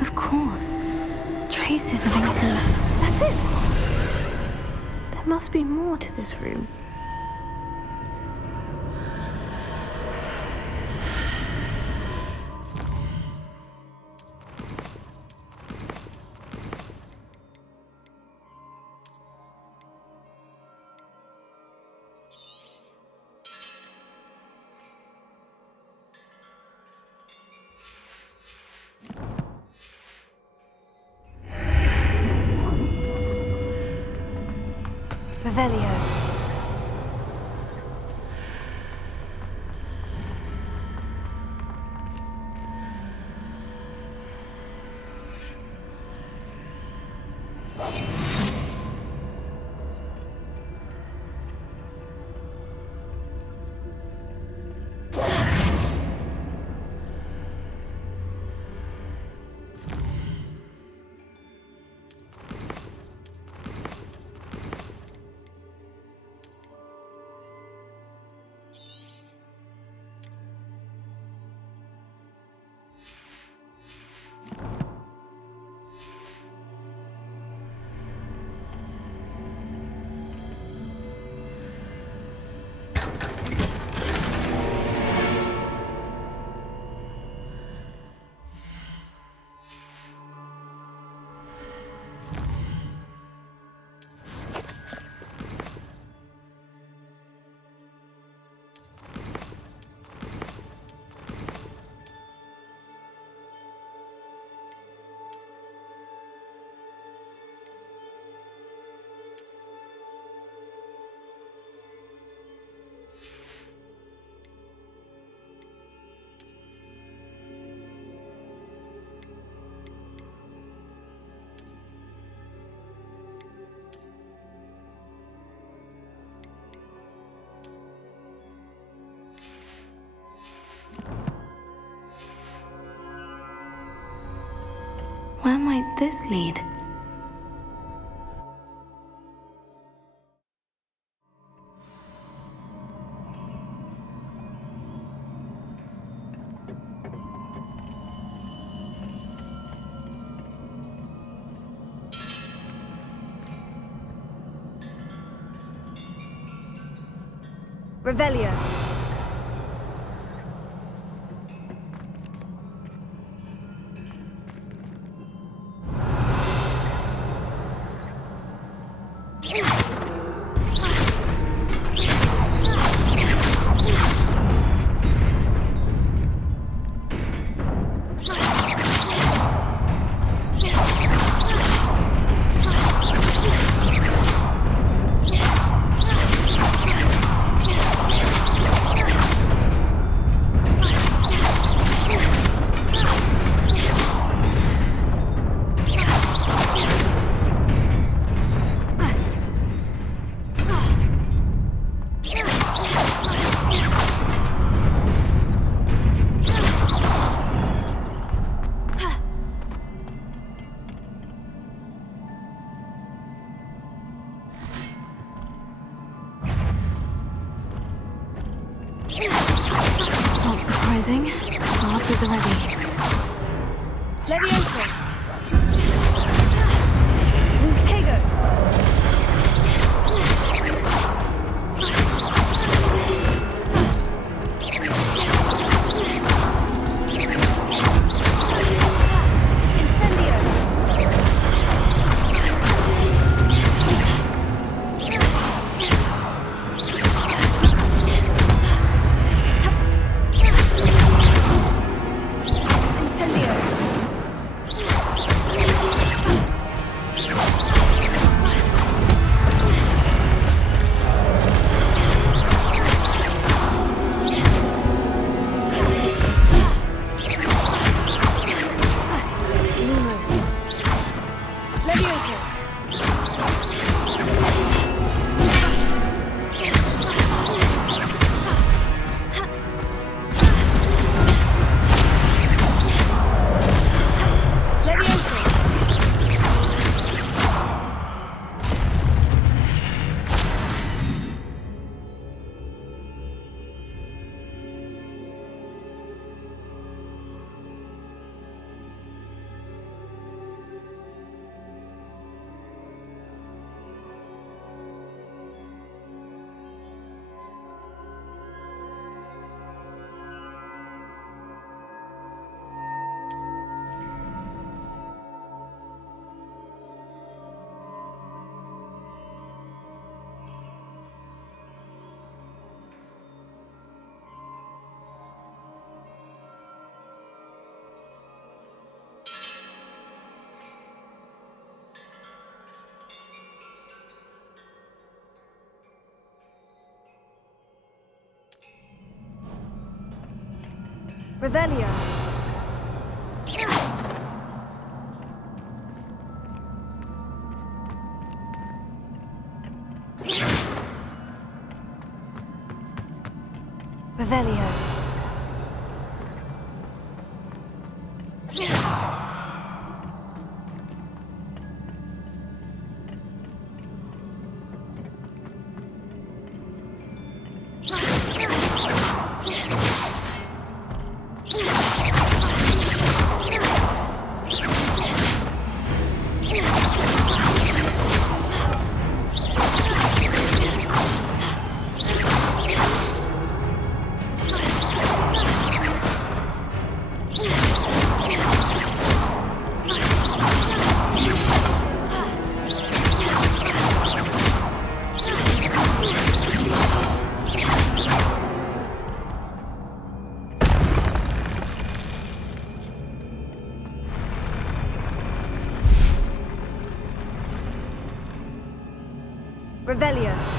Of course. Traces of ancient... That's it! There must be more to this room. Revelio. Where might this lead? Revelio. Not surprising. Cards at the ready. Levioso. Lutego. Incendio. Revelio. Revelio. Revelio.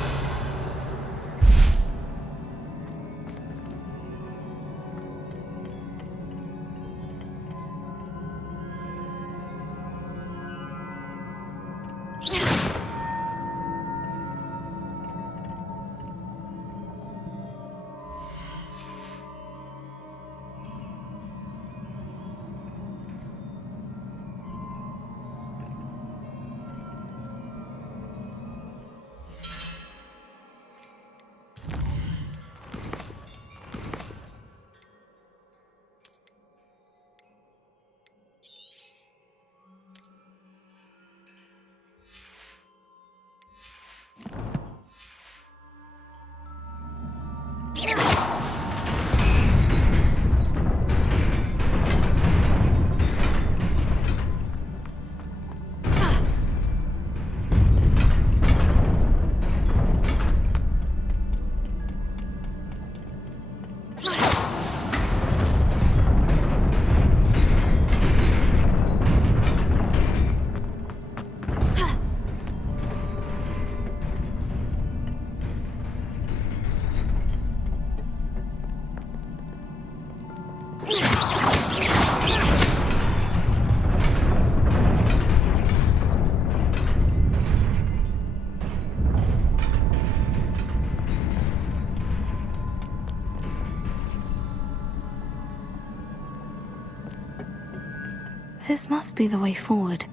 This must be the way forward.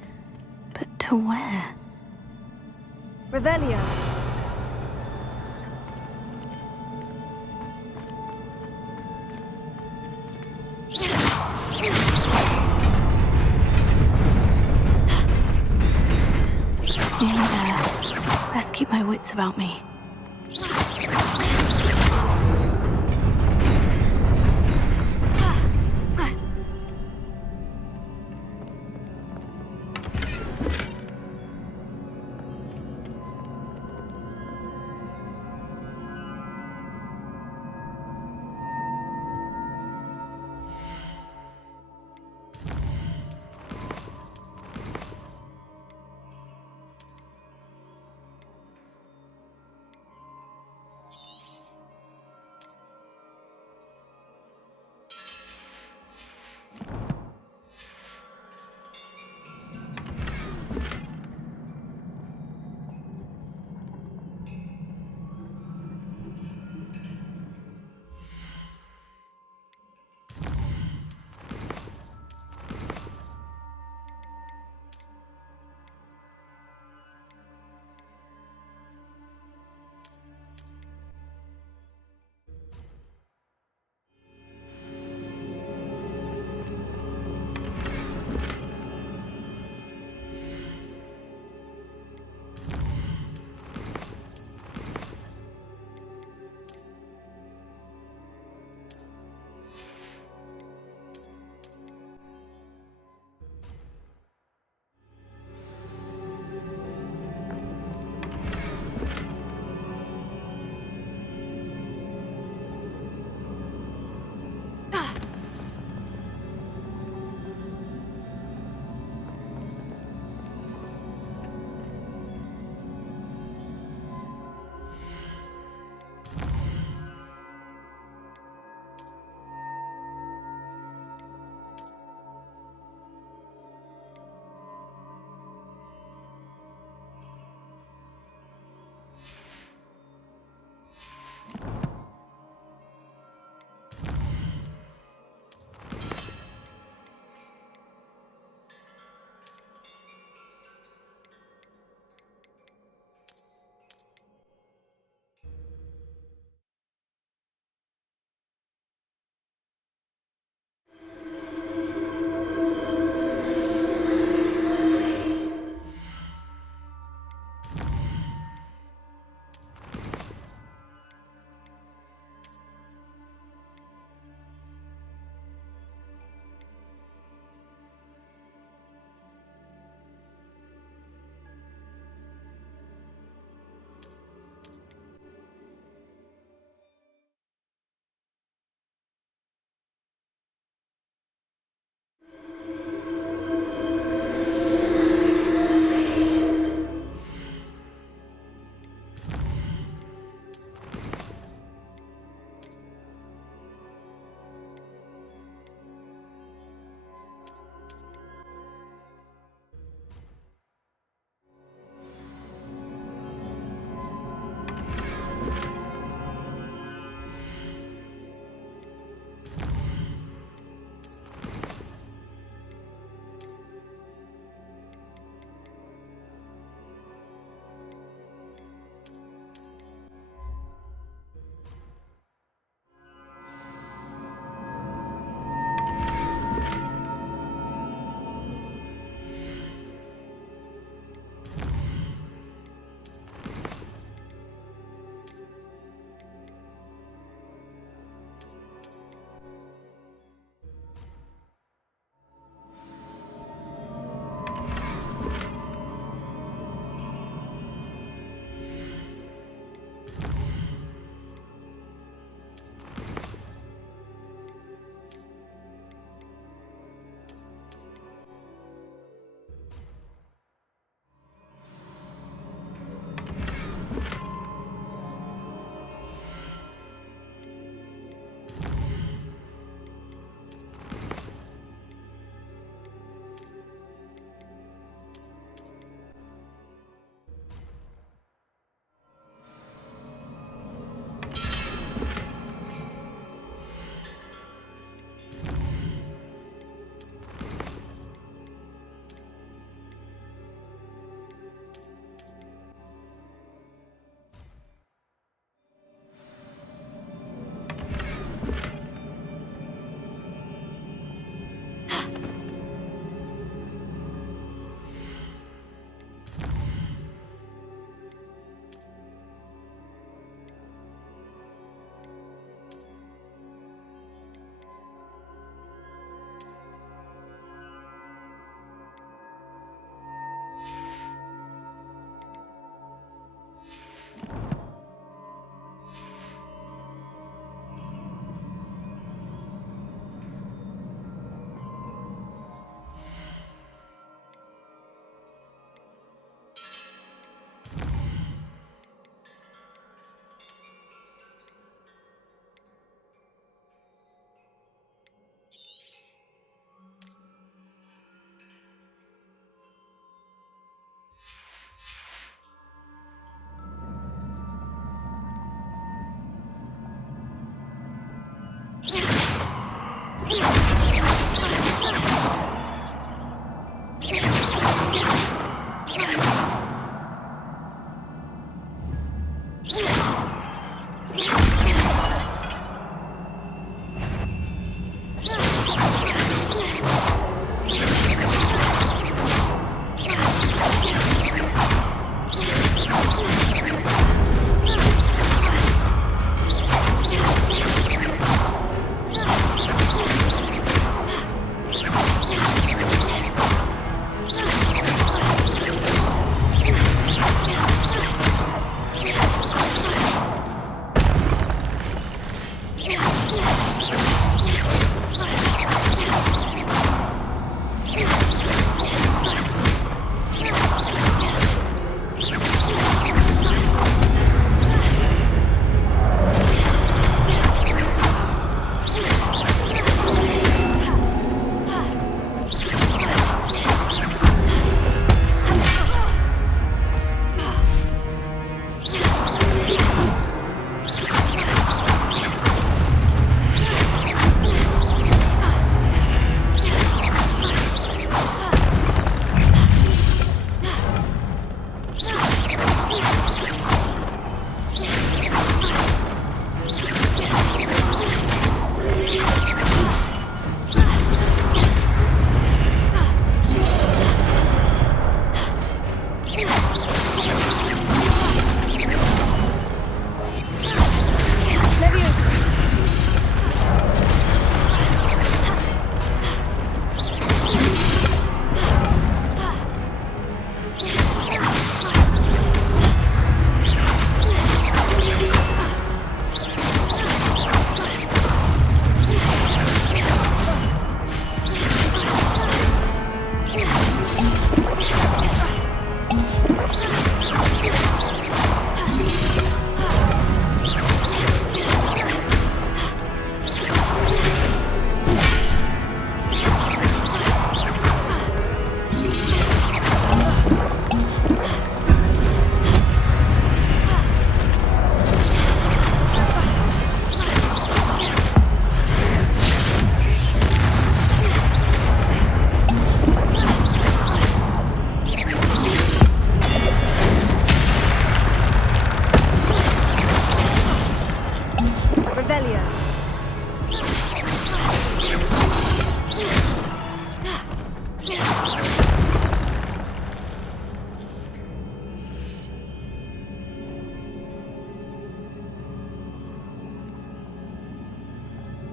But to where? Revelio. Nearly there. Best keep my wits about me.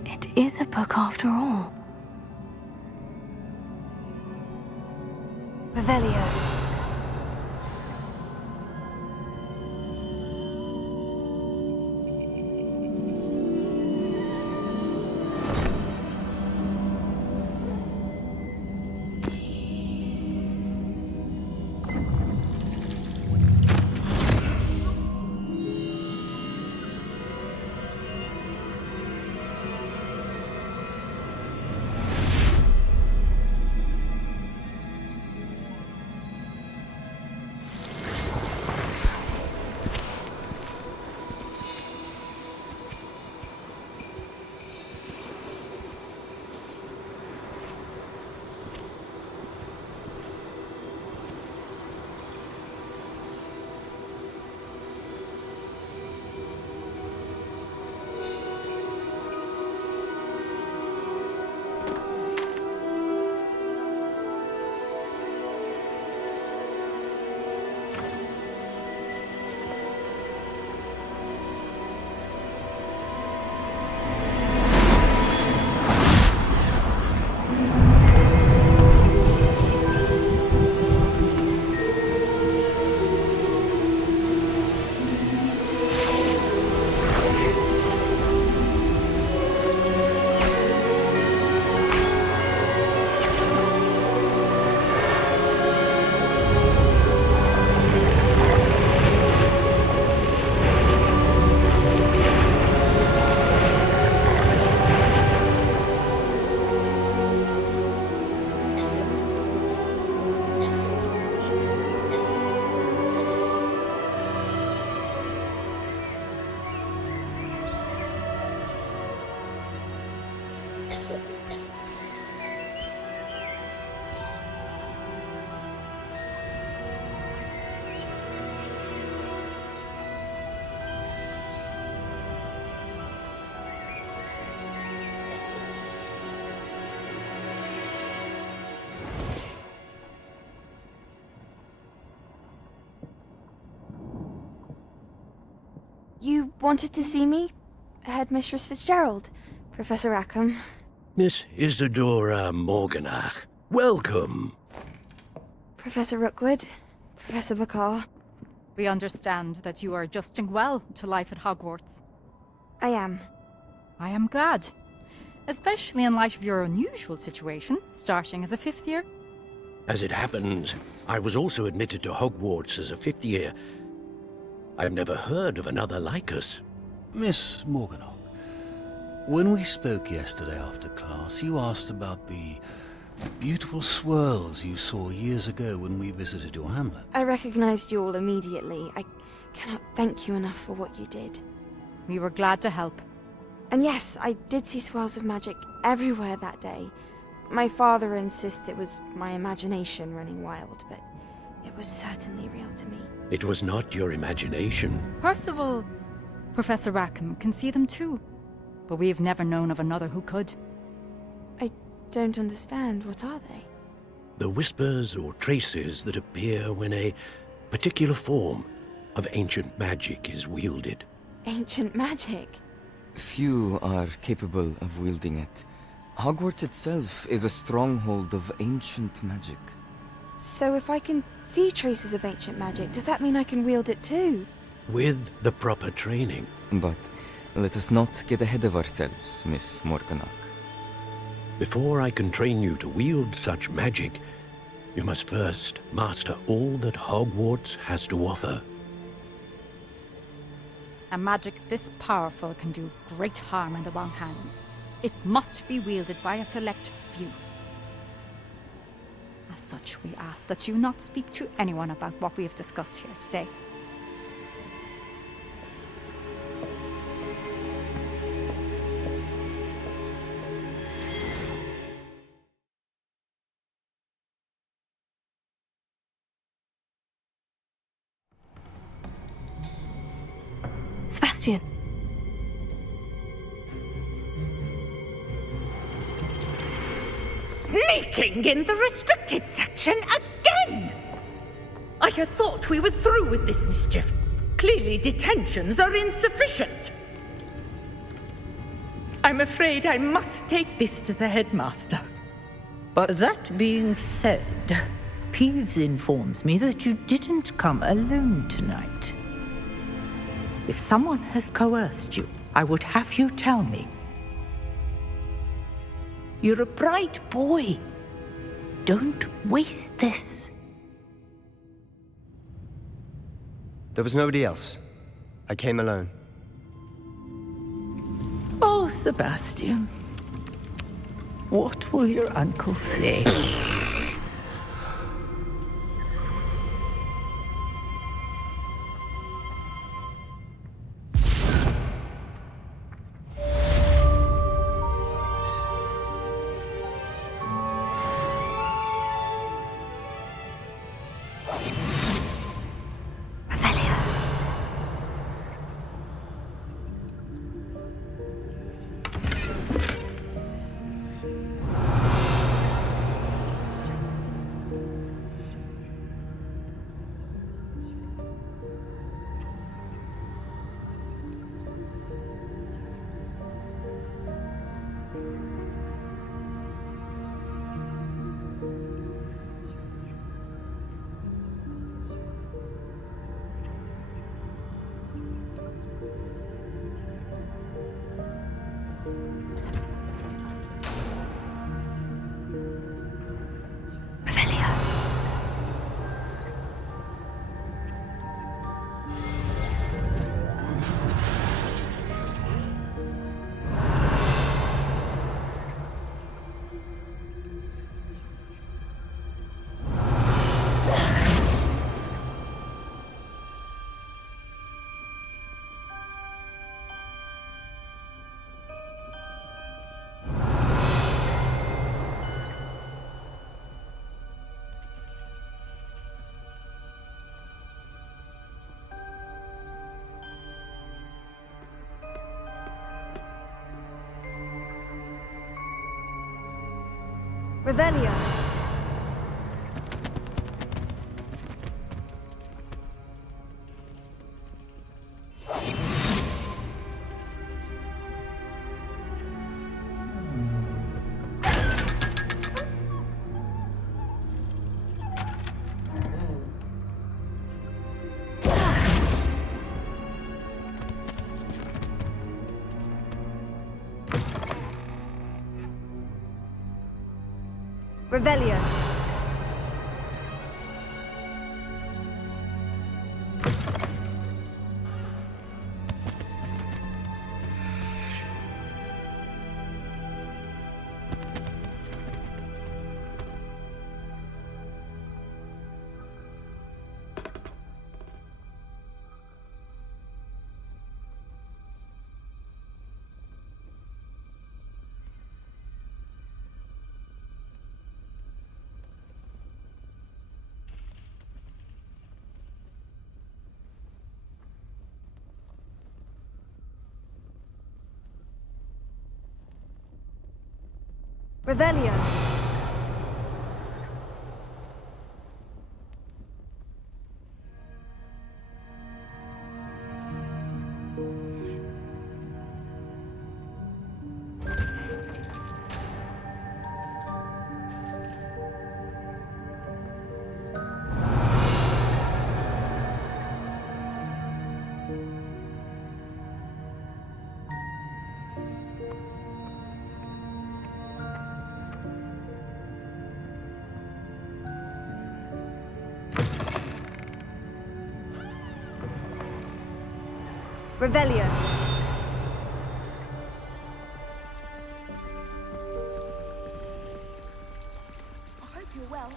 It is a book after all. Revelio. You wanted to see me? Headmistress Fitzgerald, Professor Rackham. Miss Isadora Morganach, welcome. Professor Rookwood, Professor Bakar. We understand that you are adjusting well to life at Hogwarts. I am. I am glad. Especially in light of your unusual situation, starting as a fifth year. As it happens, I was also admitted to Hogwarts as a fifth year. I've never heard of another like us. Miss Morganach, when we spoke yesterday after class, you asked about the beautiful swirls you saw years ago when we visited your hamlet. I recognized you all immediately. I cannot thank you enough for what you did. We were glad to help. And yes, I did see swirls of magic everywhere that day. My father insists it was my imagination running wild, but it was certainly real to me. It was not your imagination. Percival, Professor Rackham can see them too. But we have never known of another who could. I don't understand. What are they? The whispers or traces that appear when a particular form of ancient magic is wielded. Ancient magic? Few are capable of wielding it. Hogwarts itself is a stronghold of ancient magic. So if I can see traces of ancient magic, does that mean I can wield it too? With the proper training. But let us not get ahead of ourselves, Miss Morganach. Before I can train you to wield such magic, you must first master all that Hogwarts has to offer. A magic this powerful can do great harm in the wrong hands. It must be wielded by a select few. As such, we ask that you not speak to anyone about what we have discussed here today. Sebastian. Sneaking in the restricted section again! I had thought we were through with this mischief. Clearly detentions are insufficient. I'm afraid I must take this to the headmaster. But that being said, Peeves informs me that you didn't come alone tonight. If someone has coerced you, I would have you tell me. You're a bright boy. Don't waste this. There was nobody else. I came alone. Oh, Sebastian. What will your uncle say? Revelio. Revelio. Revelio. Revelio. I hope you're well.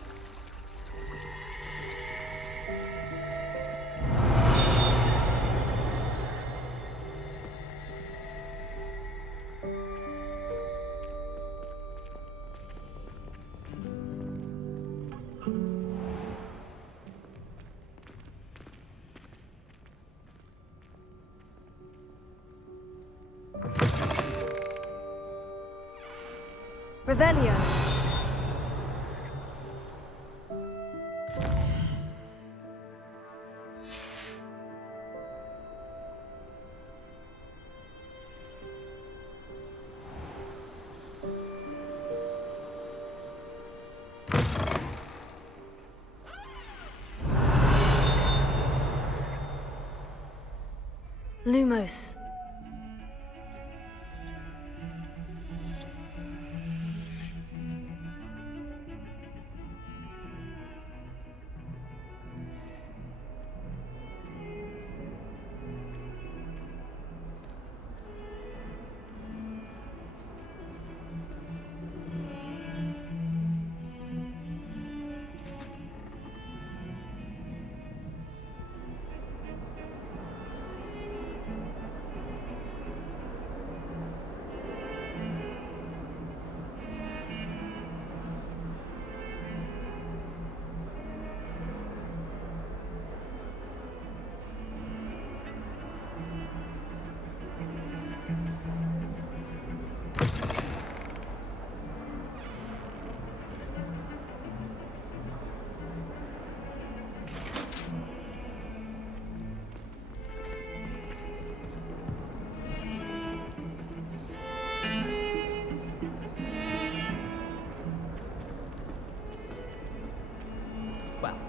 Revelio. Lumos.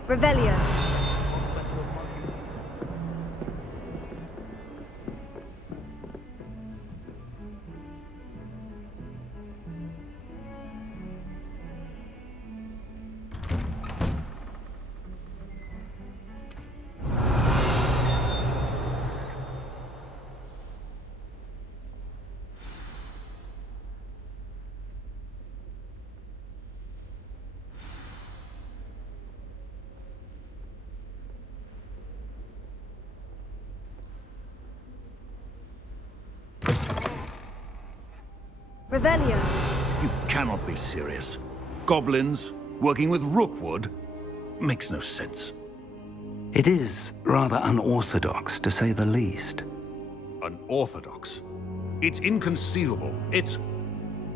Revelio. Revelio. You cannot be serious. Goblins working with Rookwood? Makes no sense. It is rather unorthodox, to say the least. Unorthodox? It's inconceivable. It's...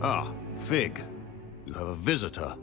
Ah, Fig. You have a visitor.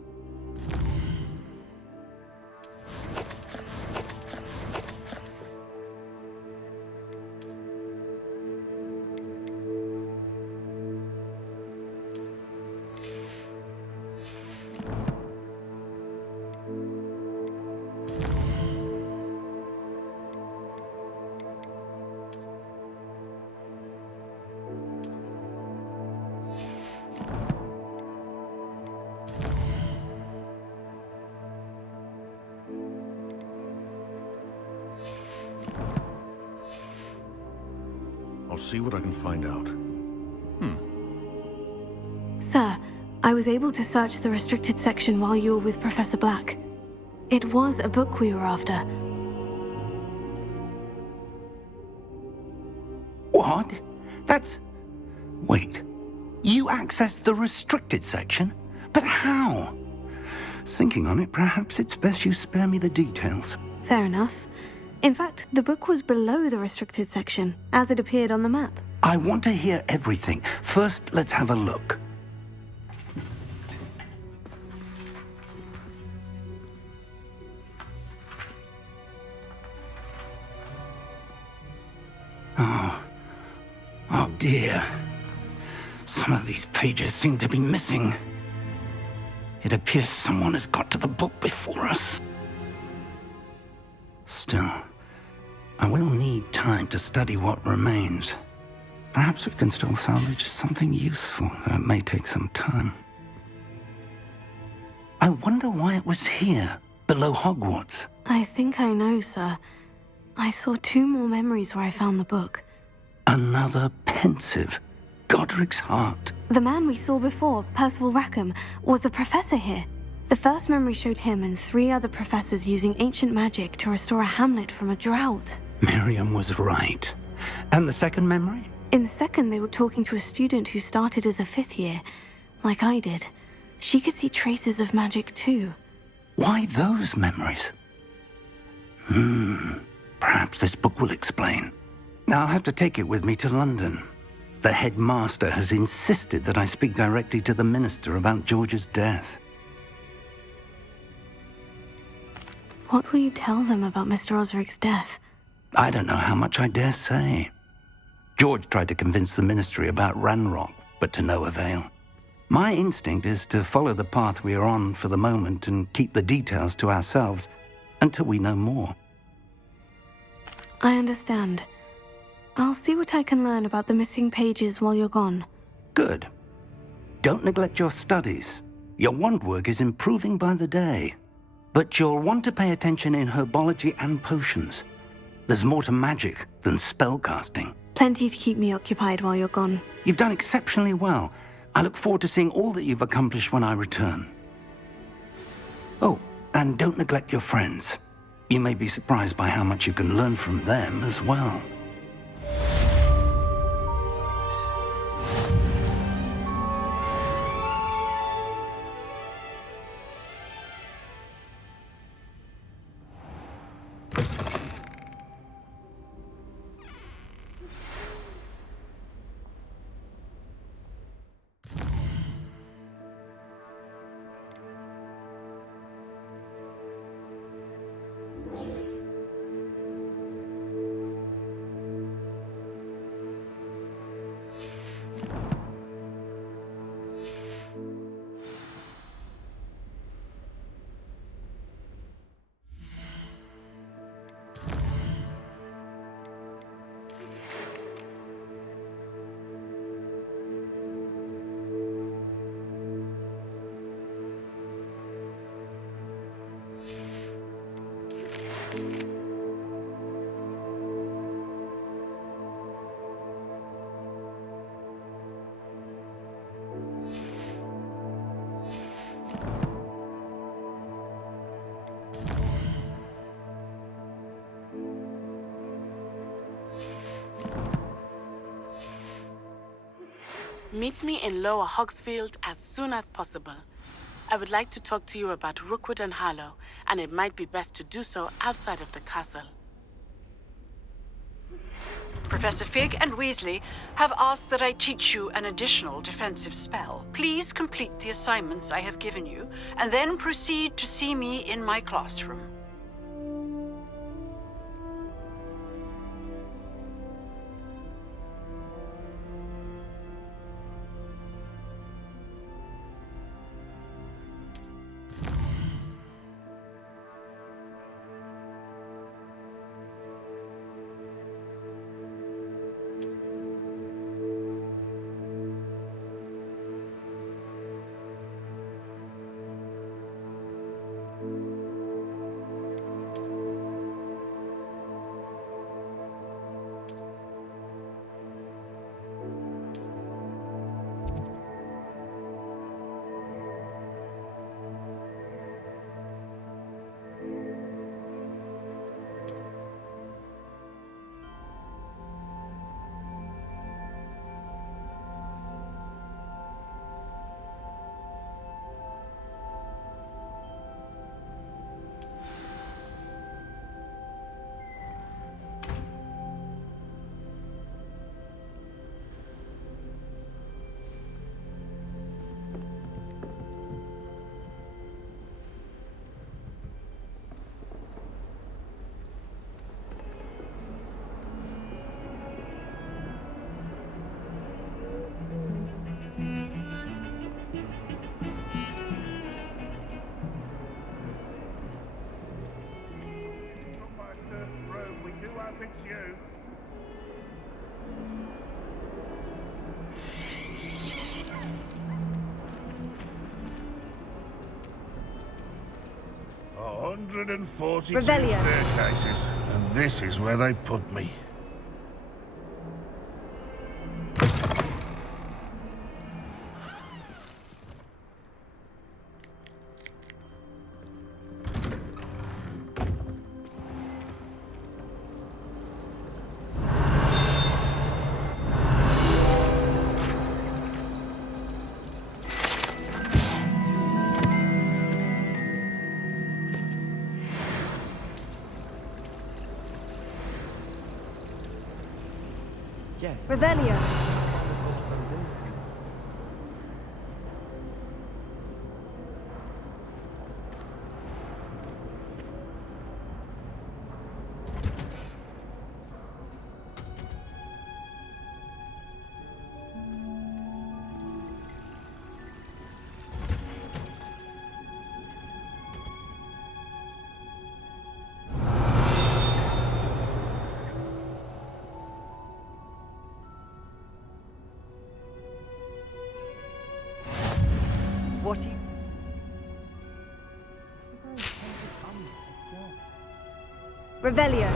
I'll see what I can find out. Sir, I was able to search the restricted section while you were with Professor Black. It was a book we were after. What? That's... Wait. You accessed the restricted section? But how? Thinking on it, perhaps it's best you spare me the details. Fair enough. In fact, the book was below the restricted section, as it appeared on the map. I want to hear everything. First, let's have a look. Oh dear. Some of these pages seem to be missing. It appears someone has got to the book before us. Still, I will need time to study what remains. Perhaps we can still salvage something useful, though it may take some time. I wonder why it was here, below Hogwarts. I think I know, sir. I saw 2 more memories where I found the book. Another pensive. Godric's heart. The man we saw before, Percival Rackham, was a professor here. The first memory showed him and 3 other professors using ancient magic to restore a hamlet from a drought. Miriam was right. And the second memory? In the second, they were talking to a student who started as a 5th year, like I did. She could see traces of magic too. Why those memories? Perhaps this book will explain. I'll have to take it with me to London. The headmaster has insisted that I speak directly to the minister about George's death. What will you tell them about Mr. Osric's death? I don't know how much I dare say. George tried to convince the ministry about Ranrock, but to no avail. My instinct is to follow the path we are on for the moment and keep the details to ourselves until we know more. I understand. I'll see what I can learn about the missing pages while you're gone. Good. Don't neglect your studies. Your wand work is improving by the day. But you'll want to pay attention in herbology and potions. There's more to magic than spellcasting. Plenty to keep me occupied while you're gone. You've done exceptionally well. I look forward to seeing all that you've accomplished when I return. Oh, and don't neglect your friends. You may be surprised by how much you can learn from them as well. Meet me in Lower Hogsfield as soon as possible. I would like to talk to you about Rookwood and Harlow, and it might be best to do so outside of the castle. Professor Fig and Weasley have asked that I teach you an additional defensive spell. Please complete the assignments I have given you, and then proceed to see me in my classroom. It's you. A 142 staircases, and this is where they put me. Yes. Revelio. Revelio.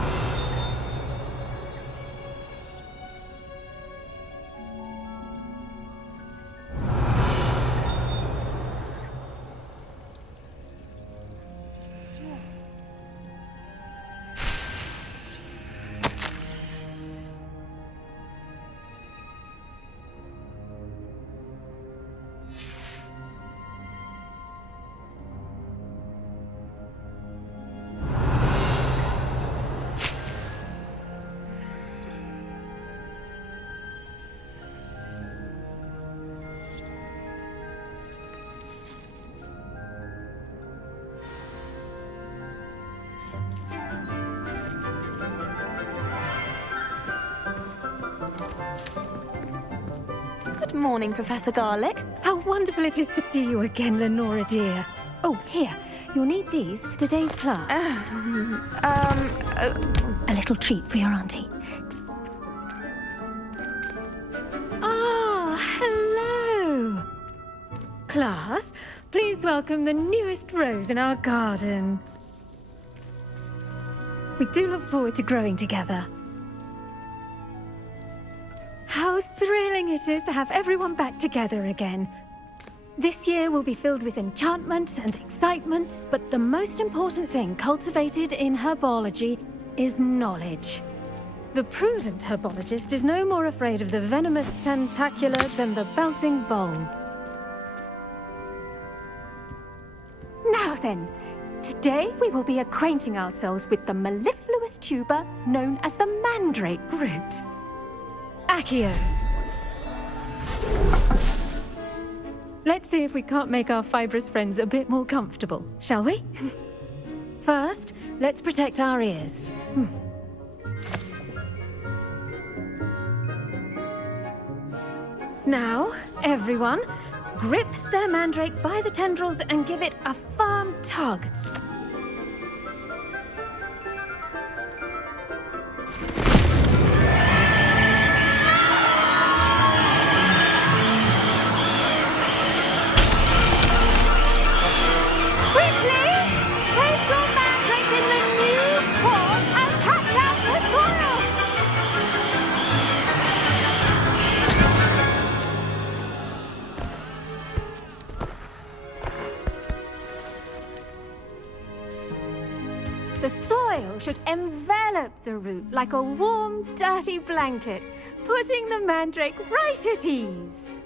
Good morning, Professor Garlic. How wonderful it is to see you again, Lenora dear. Oh, here. You'll need these for today's class. A little treat for your auntie. Ah, hello. Class, please welcome the newest rose in our garden. We do look forward to growing together. How thrilling it is to have everyone back together again. This year will be filled with enchantment and excitement, but the most important thing cultivated in herbology is knowledge. The prudent herbologist is no more afraid of the venomous tentacular than the bouncing bulb. Now then, today we will be acquainting ourselves with the mellifluous tuber known as the mandrake root. Accio. Let's see if we can't make our fibrous friends a bit more comfortable, shall we? First, let's protect our ears. Now, everyone, grip their mandrake by the tendrils and give it a firm tug. The soil should envelop the root like a warm, dirty blanket, putting the mandrake right at ease.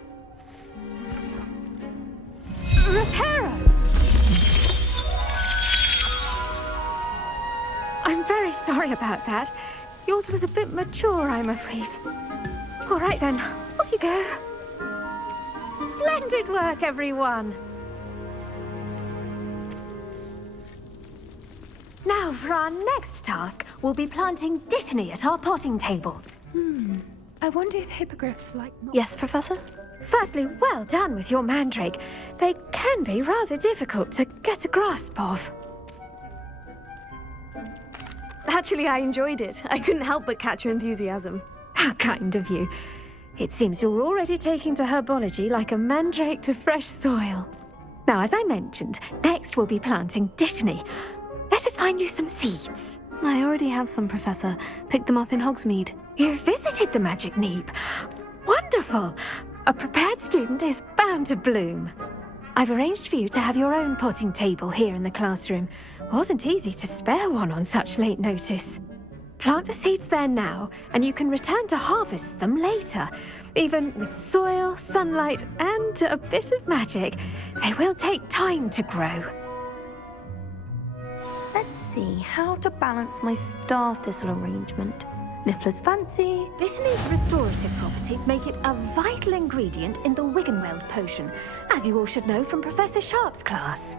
Reparo! I'm very sorry about that. Yours was a bit mature, I'm afraid. All right then, off you go. Splendid work, everyone. Now, for our next task, we'll be planting dittany at our potting tables. I wonder if hippogriffs like... Yes, Professor? Firstly, well done with your mandrake. They can be rather difficult to get a grasp of. Actually, I enjoyed it. I couldn't help but catch your enthusiasm. How kind of you. It seems you're already taking to herbology like a mandrake to fresh soil. Now, as I mentioned, next we'll be planting dittany. Let us find you some seeds. I already have some, Professor. Picked them up in Hogsmeade. You visited the Magic Neep. Wonderful. A prepared student is bound to bloom. I've arranged for you to have your own potting table here in the classroom. Wasn't easy to spare one on such late notice. Plant the seeds there now, and you can return to harvest them later. Even with soil, sunlight, and a bit of magic, they will take time to grow. Let's see how to balance my star thistle arrangement. Niffler's fancy. Dittany's restorative properties make it a vital ingredient in the Wiggenweld potion, as you all should know from Professor Sharp's class.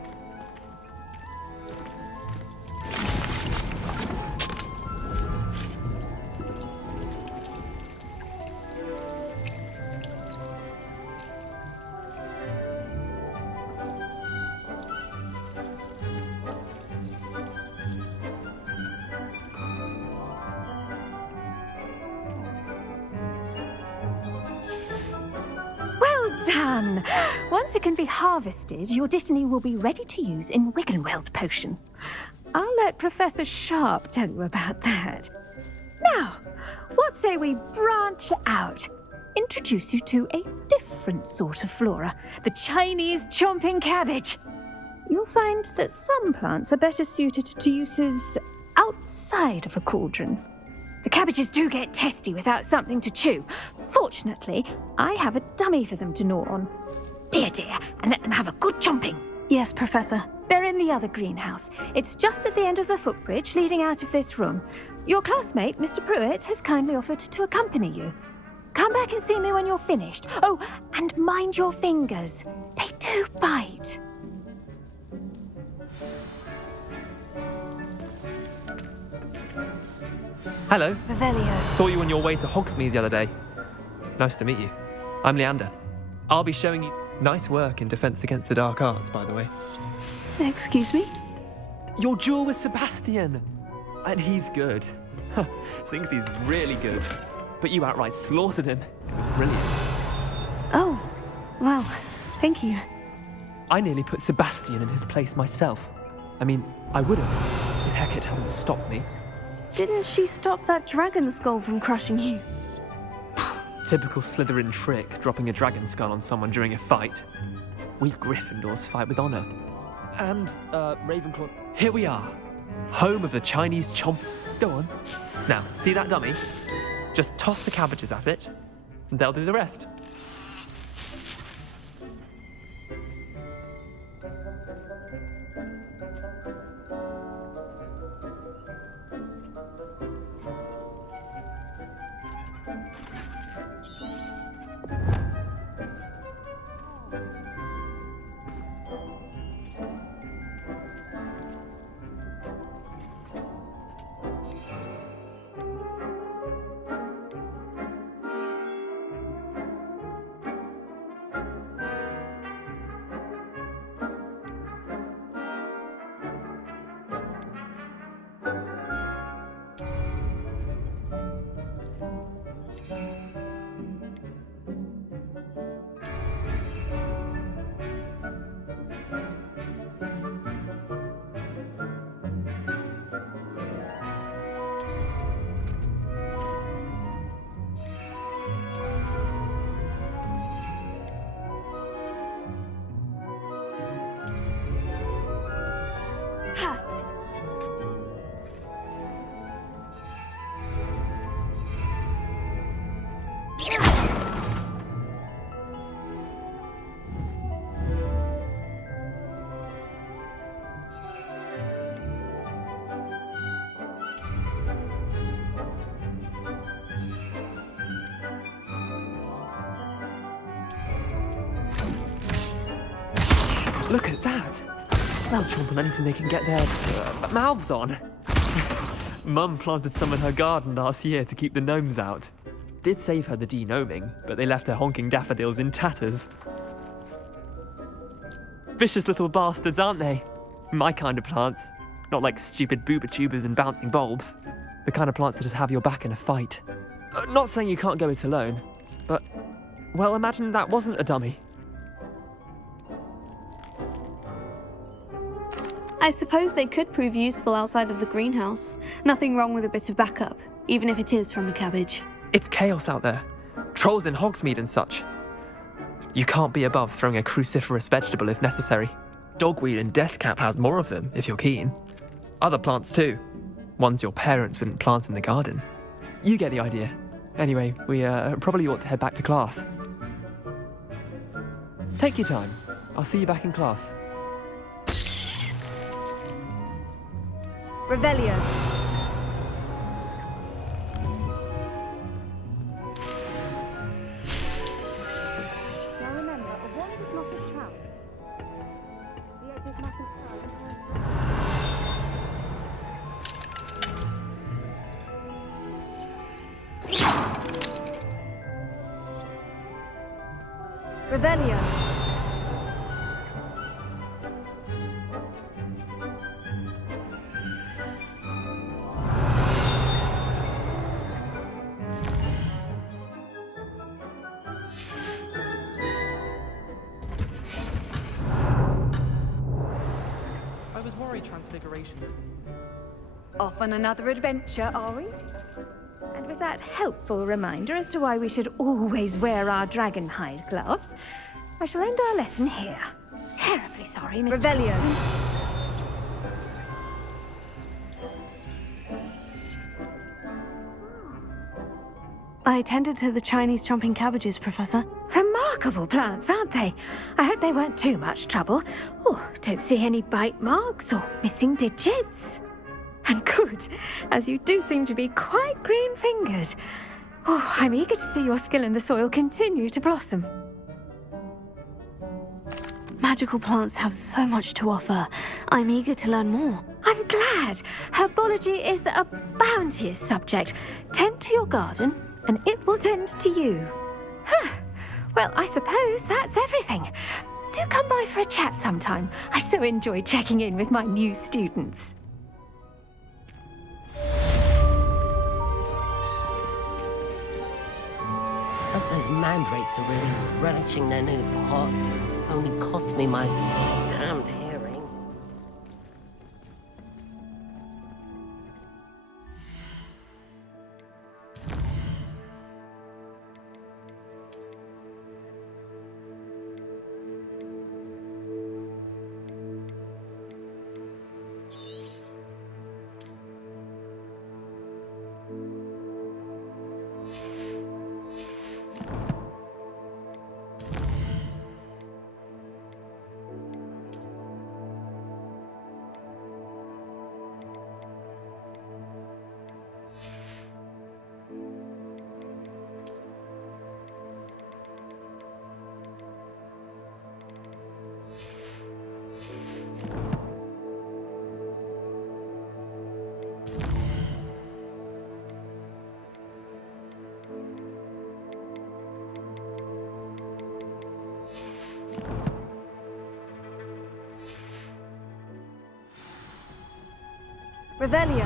Done! Once it can be harvested, your dittany will be ready to use in Wiggenweld potion. I'll let Professor Sharp tell you about that. Now, what say we branch out? Introduce you to a different sort of flora, the Chinese chomping cabbage. You'll find that some plants are better suited to uses outside of a cauldron. The cabbages do get testy without something to chew. Fortunately, I have a dummy for them to gnaw on. Be a dear and let them have a good chomping. Yes, Professor. They're in the other greenhouse. It's just at the end of the footbridge leading out of this room. Your classmate, Mr. Pruitt, has kindly offered to accompany you. Come back and see me when you're finished. Oh, and mind your fingers. They do bite. Hello. Revelio. Saw you on your way to Hogsmeade the other day. Nice to meet you. I'm Leander. I'll be showing you nice work in Defense Against the Dark Arts, by the way. Excuse me? Your duel with Sebastian! And he's good. Thinks he's really good. But you outright slaughtered him. It was brilliant. Oh, well, thank you. I nearly put Sebastian in his place myself. I mean, I would have, if Hecate hadn't stopped me. Didn't she stop that dragon skull from crushing you? Typical Slytherin trick, dropping a dragon skull on someone during a fight. We Gryffindors fight with honor. And, Ravenclaws. Here we are. Home of the Chinese chomp. Go on. Now, see that dummy? Just toss the cabbages at it, and they'll do the rest. Look at that! They'll chomp on anything they can get their mouths on. Mum planted some in her garden last year to keep the gnomes out. Did save her the de-gnoming, but they left her honking daffodils in tatters. Vicious little bastards, aren't they? My kind of plants. Not like stupid booba tubers and bouncing bulbs. The kind of plants that just have your back in a fight. Not saying you can't go it alone, but, well, imagine that wasn't a dummy. I suppose they could prove useful outside of the greenhouse. Nothing wrong with a bit of backup, even if it is from a cabbage. It's chaos out there. Trolls in Hogsmeade and such. You can't be above throwing a cruciferous vegetable if necessary. Dogweed and deathcap has more of them, if you're keen. Other plants too. Ones your parents wouldn't plant in the garden. You get the idea. Anyway, we probably ought to head back to class. Take your time. I'll see you back in class. Revelio. Now remember, a wand is not a trap. The edges mustn't turn. Revelio. Sorry, Transfiguration. Off on another adventure, are we? And with that helpful reminder as to why we should always wear our dragon hide gloves, I shall end our lesson here. Terribly sorry, Mr. Revelio. Watson. I tended to the Chinese chomping cabbages, Professor. Remarkable plants, aren't they? I hope they weren't too much trouble. Oh, don't see any bite marks or missing digits. And good, as you do seem to be quite green-fingered. Oh, I'm eager to see your skill in the soil continue to blossom. Magical plants have so much to offer. I'm eager to learn more. I'm glad. Herbology is a bounteous subject. Tend to your garden, and it will tend to you. Huh. Well, I suppose that's everything. Do come by for a chat sometime. I so enjoy checking in with my new students. Hope those mandrakes are really relishing their new pots. Only cost me my damned hearing. Revelio.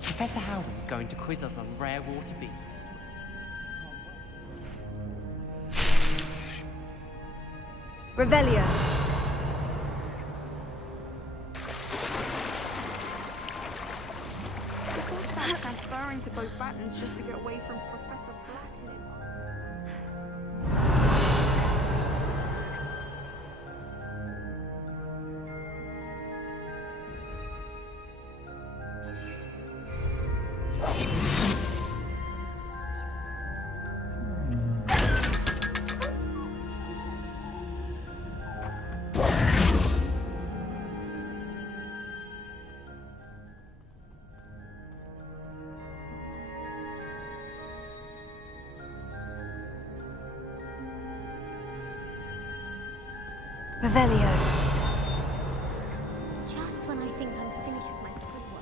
Professor Howard's going to quiz us on rare water beasts. Revelio. I thought about transferring to both buttons just to get away from Professor Blackness. Revelio. Just when I think I'm finished with my homework.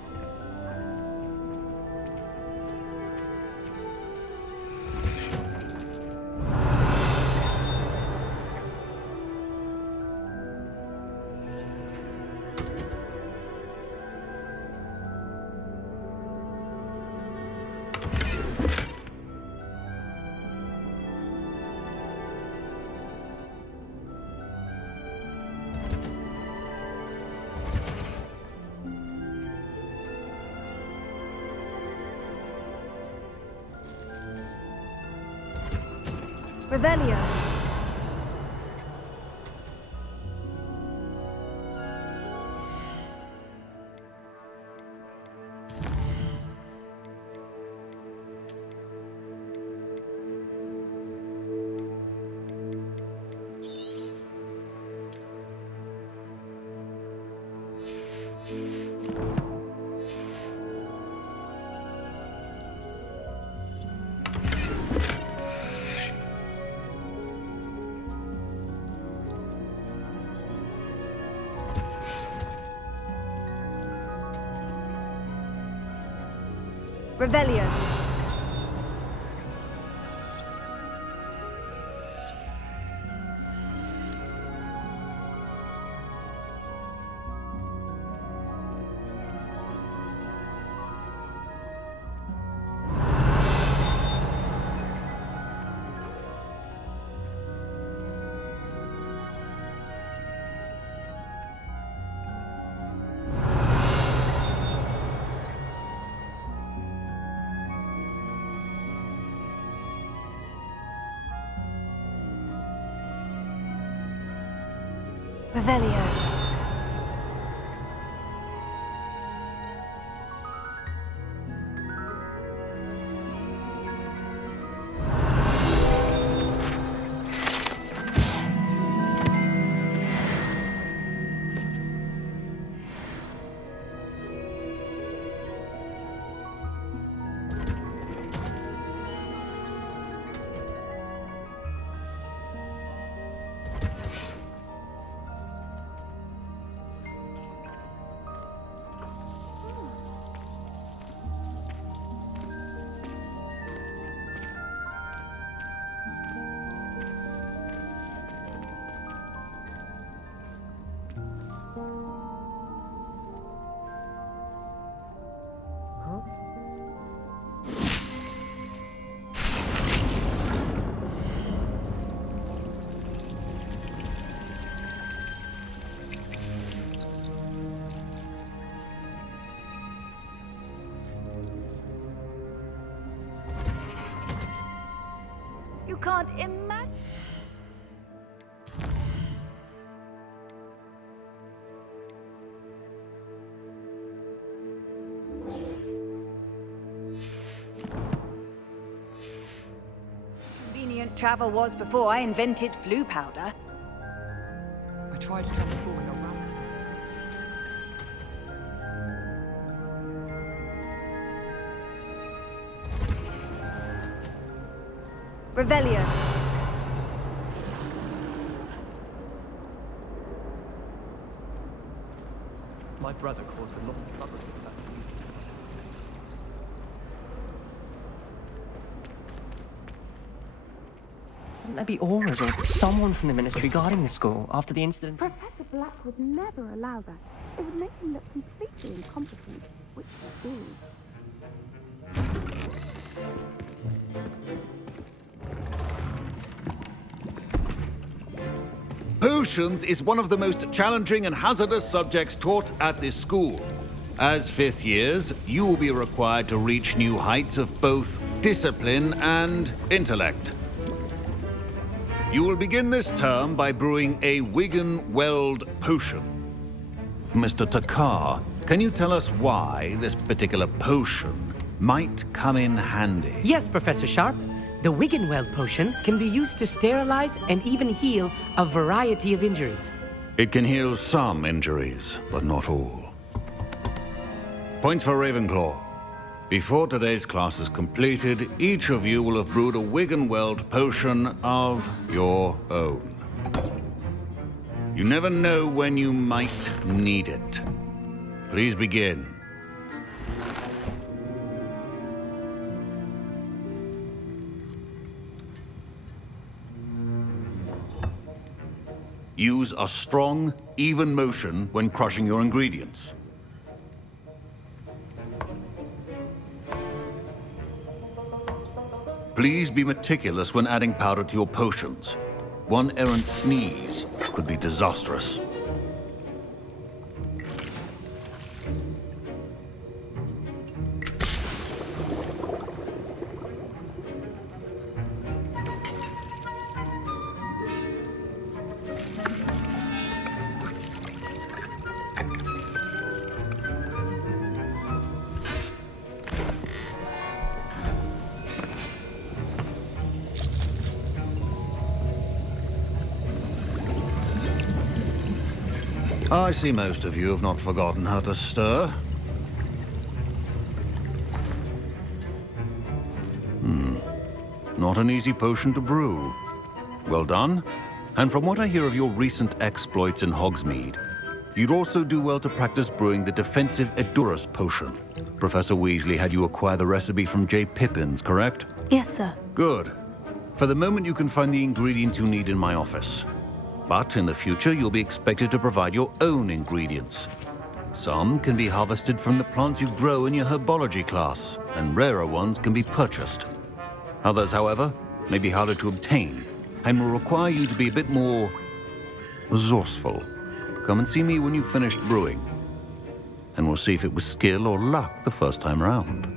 Revelio. Revelio. Revelio. You can't imagine. Convenient travel was before I invented flu powder. I tried transforming around. Revelio. My brother caused a lot of trouble with that. Wouldn't there be auras or someone from the ministry guarding the school after the incident? Professor Black would never allow that. It would make him look completely incompetent, which he is. Potions is one of the most challenging and hazardous subjects taught at this school. As fifth years, you will be required to reach new heights of both discipline and intellect. You will begin this term by brewing a Wigan-Weld potion. Mr. Takar, can you tell us why this particular potion might come in handy? Yes, Professor Sharp. The Wigan-Weld potion can be used to sterilize and even heal a variety of injuries. It can heal some injuries, but not all. Points for Ravenclaw. Before today's class is completed, each of you will have brewed a Wigan-Weld potion of your own. You never know when you might need it. Please begin. Use a strong, even motion when crushing your ingredients. Please be meticulous when adding powder to your potions. One errant sneeze could be disastrous. I see most of you have not forgotten how to stir. Not an easy potion to brew. Well done. And from what I hear of your recent exploits in Hogsmeade, You'd also do well to practice brewing the defensive Edurus potion. Professor Weasley had you acquire the recipe from J. Pippins, correct? Yes, sir. Good. For the moment, you can find the ingredients you need in my office. But in the future, you'll be expected to provide your own ingredients. Some can be harvested from the plants you grow in your herbology class, and rarer ones can be purchased. Others, however, may be harder to obtain, and will require you to be a bit more resourceful. Come and see me when you've finished brewing, and we'll see if it was skill or luck the first time round.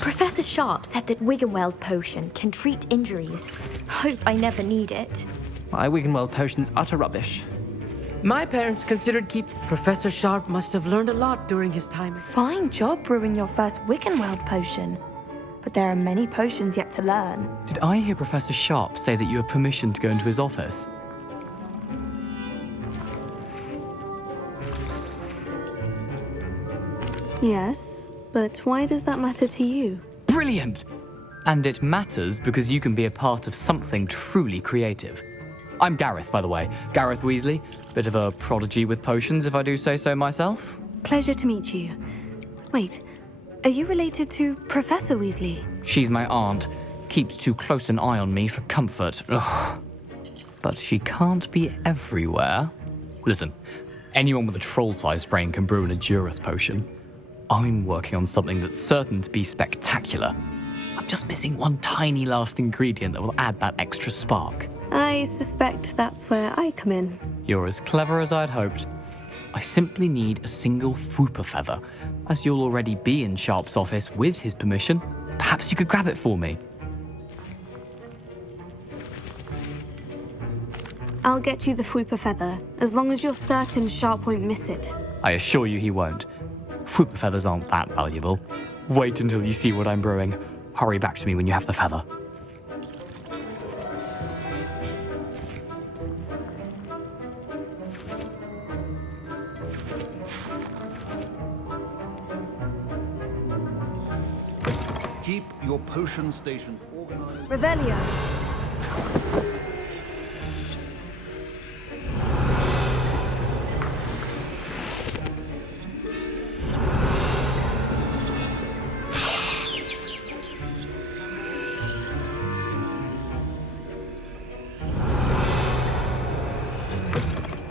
Professor Sharp said that Wiggenweld potion can treat injuries. Hope I never need it. My Wiggenweld potion's utter rubbish. My parents considered Professor Sharp must have learned a lot during his time. Fine job brewing your first Wiggenweld potion. But there are many potions yet to learn. Did I hear Professor Sharp say that you have permission to go into his office? Yes, but why does that matter to you? Brilliant! And it matters because you can be a part of something truly creative. I'm Gareth, by the way. Gareth Weasley. Bit of a prodigy with potions, if I do say so myself. Pleasure to meet you. Wait, are you related to Professor Weasley? She's my aunt. Keeps too close an eye on me for comfort. Ugh. But she can't be everywhere. Listen, anyone with a troll-sized brain can brew an Edurus potion. I'm working on something that's certain to be spectacular. I'm just missing one tiny last ingredient that will add that extra spark. I suspect that's where I come in. You're as clever as I'd hoped. I simply need a single Fwooper feather. As you'll already be in Sharp's office with his permission, perhaps you could grab it for me. I'll get you the Fwooper feather, as long as you're certain Sharp won't miss it. I assure you he won't. Fwooper feathers aren't that valuable. Wait until you see what I'm brewing. Hurry back to me when you have the feather. Keep your potion station organized. Revelio.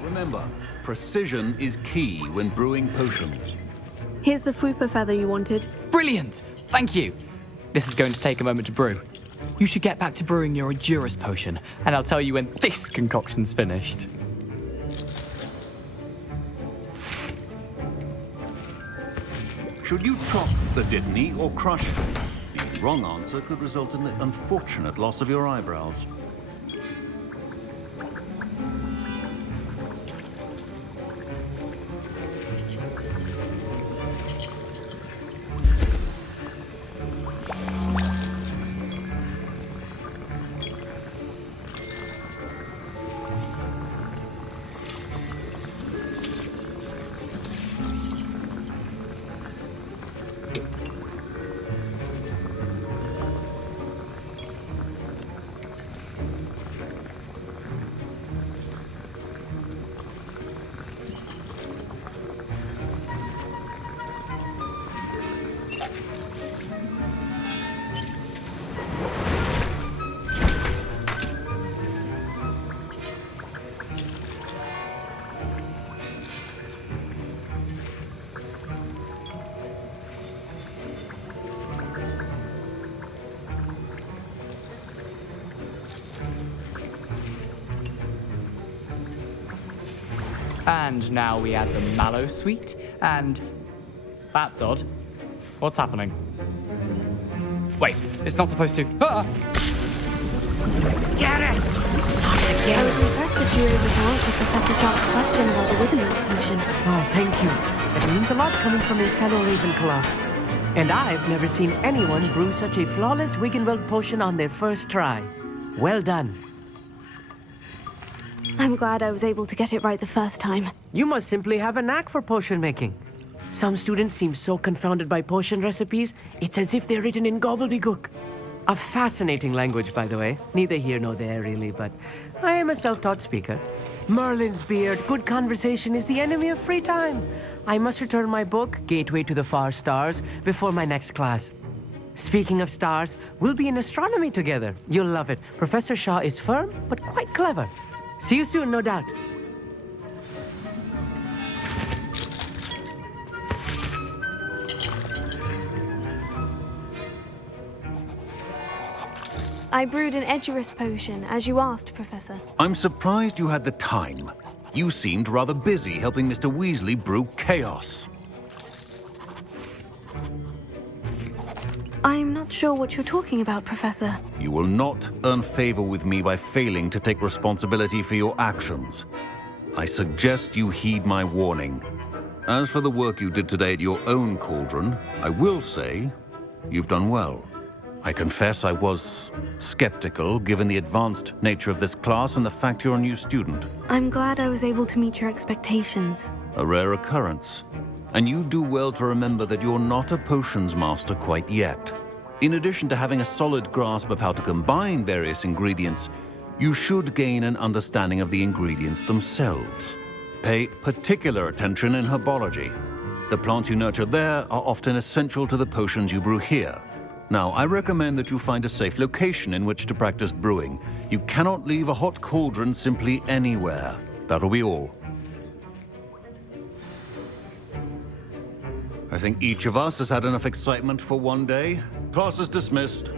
Remember, precision is key when brewing potions. Here's the Fwooper feather you wanted. Brilliant! Thank you! This is going to take a moment to brew. You should get back to brewing your Edurus potion, and I'll tell you when this concoction's finished. Should you chop the Dittany or crush it? The wrong answer could result in the unfortunate loss of your eyebrows. And now we add the mallow sweet, and... That's odd. What's happening? Wait, it's not supposed to... Ah! Get it! I was impressed that you were able to answer Professor Sharp's question about the Wiggenweld potion. Oh, thank you. It means a lot coming from a fellow Ravenclaw. And I've never seen anyone brew such a flawless Wiggenweld potion on their first try. Well done. I'm glad I was able to get it right the first time. You must simply have a knack for potion making. Some students seem so confounded by potion recipes, it's as if they're written in gobbledygook. A fascinating language, by the way. Neither here nor there, really, but I am a self-taught speaker. Merlin's beard, good conversation is the enemy of free time. I must return my book, Gateway to the Far Stars, before my next class. Speaking of stars, we'll be in astronomy together. You'll love it. Professor Shaw is firm, but quite clever. See you soon, no doubt. I brewed an Edurus potion, as you asked, Professor. I'm surprised you had the time. You seemed rather busy helping Mr. Weasley brew chaos. I'm not sure what you're talking about, Professor. You will not earn favor with me by failing to take responsibility for your actions. I suggest you heed my warning. As for the work you did today at your own cauldron, I will say you've done well. I confess I was skeptical, given the advanced nature of this class and the fact you're a new student. I'm glad I was able to meet your expectations. A rare occurrence. And you do well to remember that you're not a potions master quite yet. In addition to having a solid grasp of how to combine various ingredients, you should gain an understanding of the ingredients themselves. Pay particular attention in herbology. The plants you nurture there are often essential to the potions you brew here. Now, I recommend that you find a safe location in which to practice brewing. You cannot leave a hot cauldron simply anywhere. That'll be all. I think each of us has had enough excitement for one day. Class is dismissed.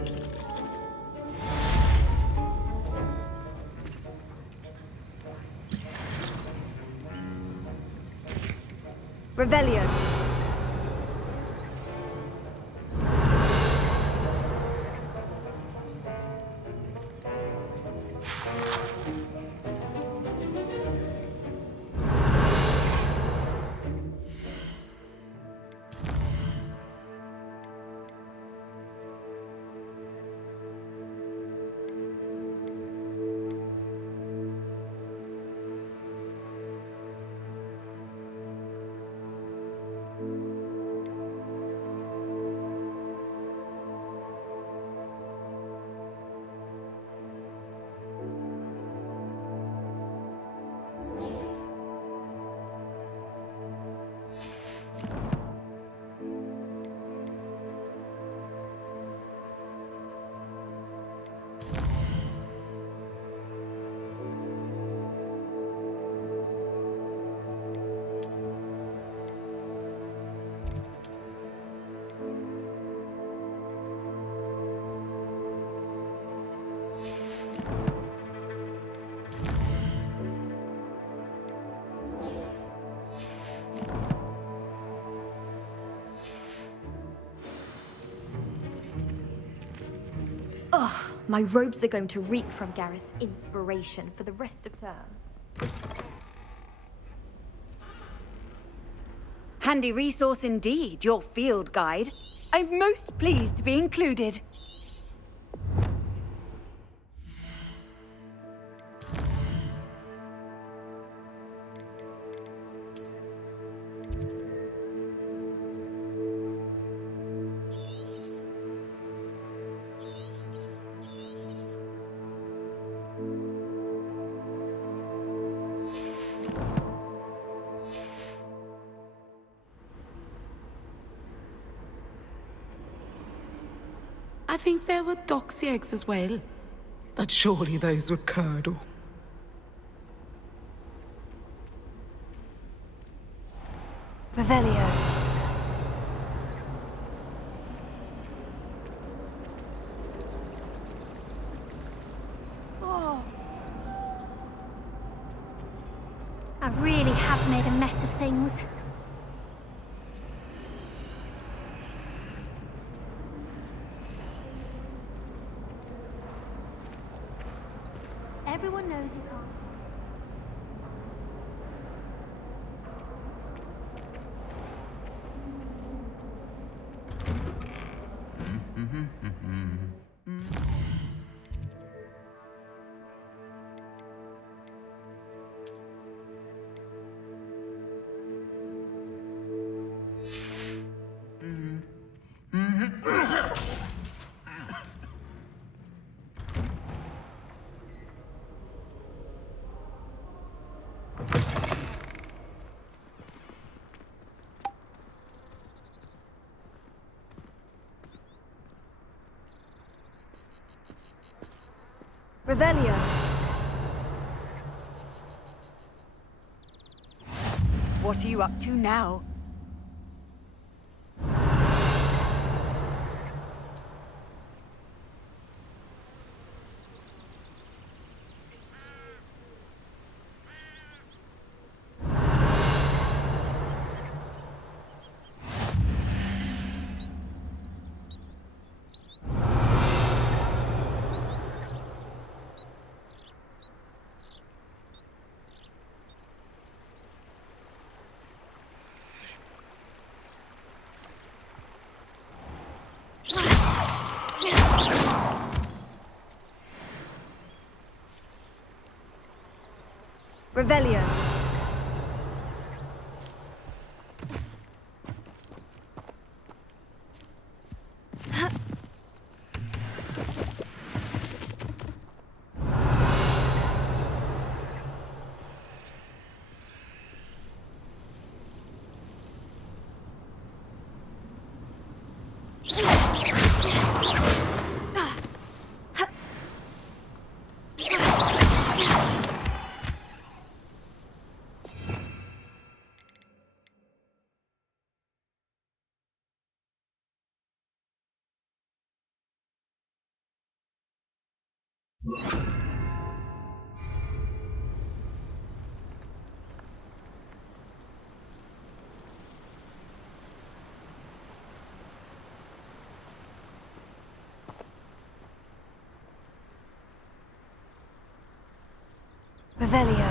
Revelio. Ugh, my robes are going to reek from Gareth's inspiration for the rest of term. Handy resource indeed, your field guide. I'm most pleased to be included. I think there were doxy eggs as well. But surely those were curdle. Revelio. Oh. I really have made a mess of things. Everyone knows you can't. Revelio. What are you up to now? Revelio. Revelio.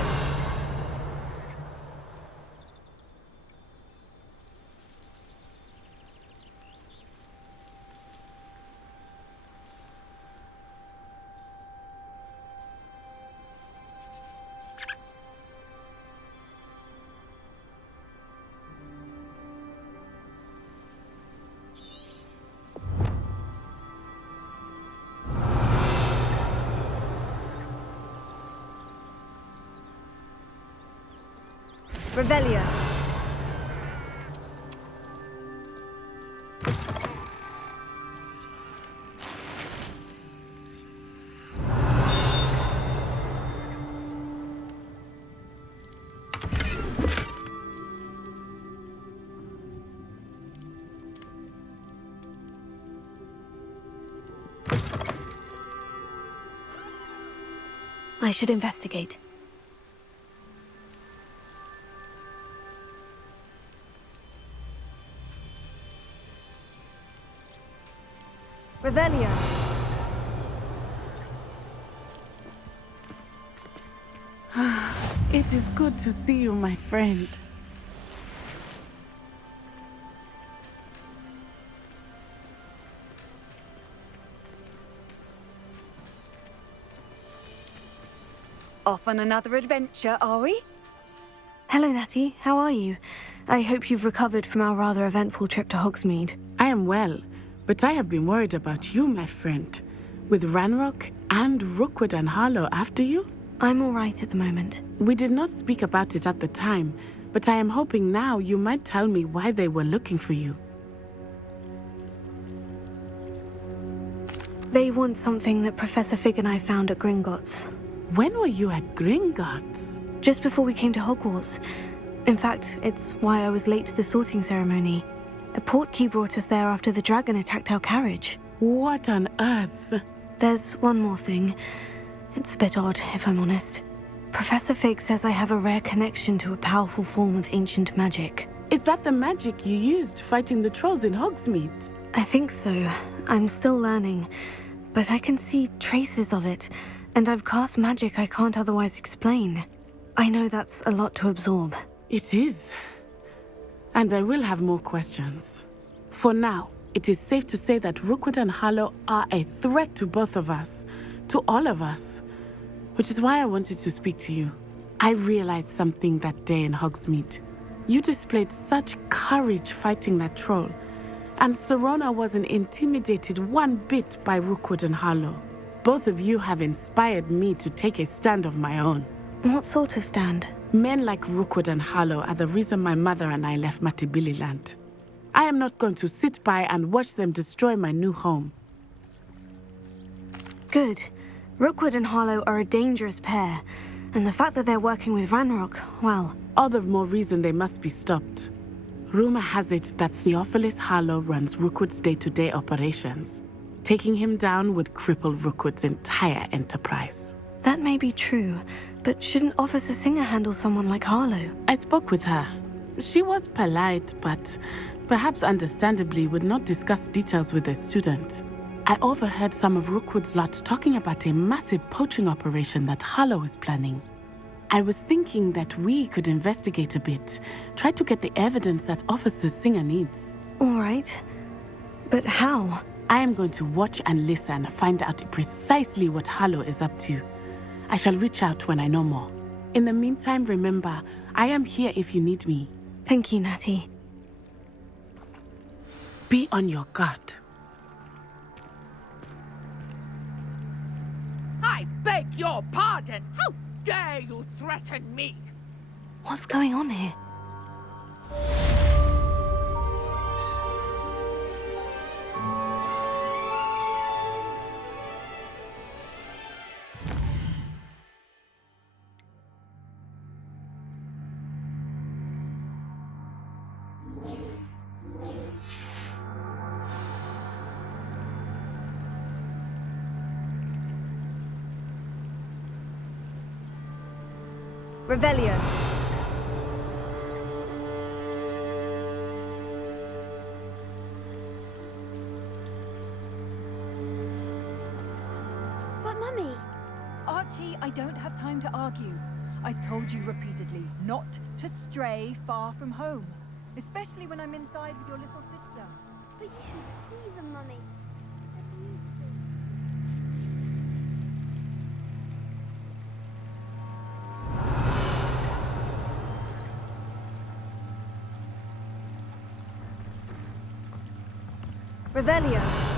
Revelio. I should investigate. Revelio. It is good to see you, my friend. Off on another adventure, are we? Hello, Natty. How are you? I hope you've recovered from our rather eventful trip to Hogsmeade. I am well, but I have been worried about you, my friend. With Ranrock and Rookwood and Harlow after you? I'm all right at the moment. We did not speak about it at the time, but I am hoping now you might tell me why they were looking for you. They want something that Professor Fig and I found at Gringotts. When were you at Gringotts? Just before we came to Hogwarts. In fact, it's why I was late to the sorting ceremony. A portkey brought us there after the dragon attacked our carriage. What on earth? There's one more thing. It's a bit odd, if I'm honest. Professor Fig says I have a rare connection to a powerful form of ancient magic. Is that the magic you used fighting the trolls in Hogsmeade? I think so. I'm still learning, but I can see traces of it, and I've cast magic I can't otherwise explain. I know that's a lot to absorb. It is. And I will have more questions. For now, it is safe to say that Rookwood and Harlow are a threat to both of us, to all of us, which is why I wanted to speak to you. I realized something that day in Hogsmeade. You displayed such courage fighting that troll, and Serona wasn't intimidated one bit by Rookwood and Harlow. Both of you have inspired me to take a stand of my own. What sort of stand? Men like Rookwood and Harlow are the reason my mother and I left Matibililand. I am not going to sit by and watch them destroy my new home. Good. Rookwood and Harlow are a dangerous pair, and the fact that they're working with Ranrock, well... All the more reason they must be stopped. Rumor has it that Theophilus Harlow runs Rookwood's day-to-day operations. Taking him down would cripple Rookwood's entire enterprise. That may be true, but shouldn't Officer Singer handle someone like Harlow? I spoke with her. She was polite, but perhaps understandably would not discuss details with a student. I overheard some of Rookwood's lot talking about a massive poaching operation that Harlow is planning. I was thinking that we could investigate a bit, try to get the evidence that Officer Singer needs. All right. But how? I am going to watch and listen, find out precisely what Harlow is up to. I shall reach out when I know more. In the meantime, remember, I am here if you need me. Thank you, Natty. Be on your guard. I beg your pardon! How dare you threaten me? What's going on here? Revelio. But Mummy... Archie, I don't have time to argue. I've told you repeatedly not to stray far from home. Especially when I'm inside with your little sister. But you should see them, Mummy. Revelio.